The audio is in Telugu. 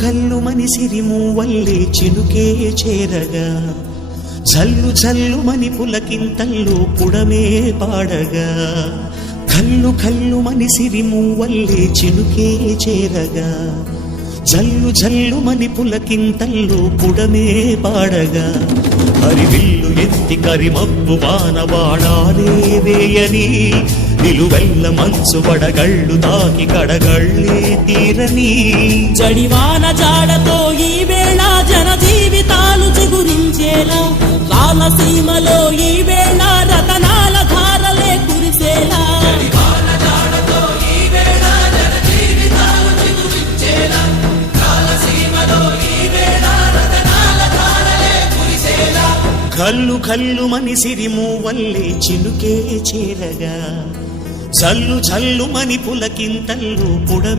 కల్లు మని సిరిమూవల్లే చినుకే చేరగా జల్లు జల్లు మని పులకింతల్లో పుడమే పాడగా కల్లు కల్లు మని సిరిమూవల్లే చినుకే చేరగా జల్లు జల్లు మని పులకింతల్లో పుడమే పాడగా హరివిల్లు ఎత్తి కరిమబ్బు వానబాణాలే వేయని నిలువెల్ల మంచు వడగళ్ళు తాకి కడగళ్ళే తీరని జడివాన జాడతో ఈ వేళ జన జీవితాలు చిగురించేలా రాలసీమలో ఈ వేళ రతనాల ధారలే కురిసేలా కల్లు కల్లు మని సిరిమూవల్లే చినుకే చేరగా జల్లు జల్లు మని పులకింతల్లో పుడ